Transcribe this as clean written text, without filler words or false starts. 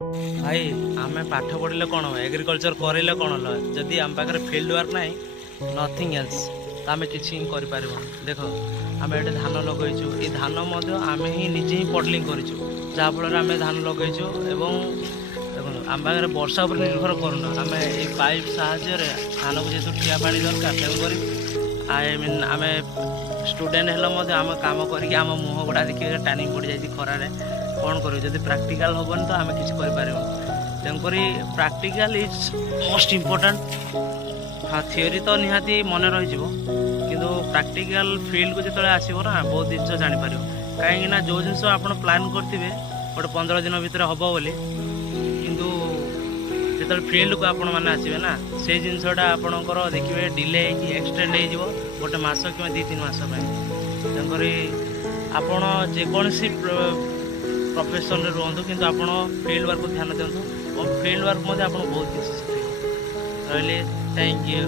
भाई आम पाठ पढ़ले कौन हो एग्रीकल्चर करले कौन हो जदि आम पाखे फिल्ड वर्क ना नथिंग एल्स तो आम कि कर देख आम ये धान लगेचु ये धान आम ही निजे ही पडलिंग करूँ जहाँफल आम धान लगेचु एवं देखो आम पाखे वर्षा उपर निर्भर करूना आम ये पाइप साहाଯ୍य धान को जेहतु ठिया पानी दरकार तेणुक आई मीन आम स्टूडेंट हेल्ला आम कम करके आम मुह गुड़ा देखिए टार्निंग पड़ जाए खरारे कौन करूँ जब प्रैक्टिकल हेन तो आम किसी तेणुक प्रैक्टिकल इज मोस्ट इम्पोर्टाट हाँ थियोरी तो निहाती मन रही किंतु प्रैक्टिकल फील्ड को जो आसो ना बहुत जिन जापर कहीं जो जिन आप प्लां करेंगे गोटे 15 दिन भितर हम बोली किंतु जो फील्ड को आपण मैंने आसवे ना से जिनसा आपणकर देखिए डिले एक्सटेंड हो गोटे मस कि 2-3 मास तेणुक आपण जेकोसी प्रोफेशन रे रुहतु किंतु आपण फील्ड वर्क को ध्यान दिंतु और फील्ड वर्क आप बहुत किसी शिखे रही थैंक यू।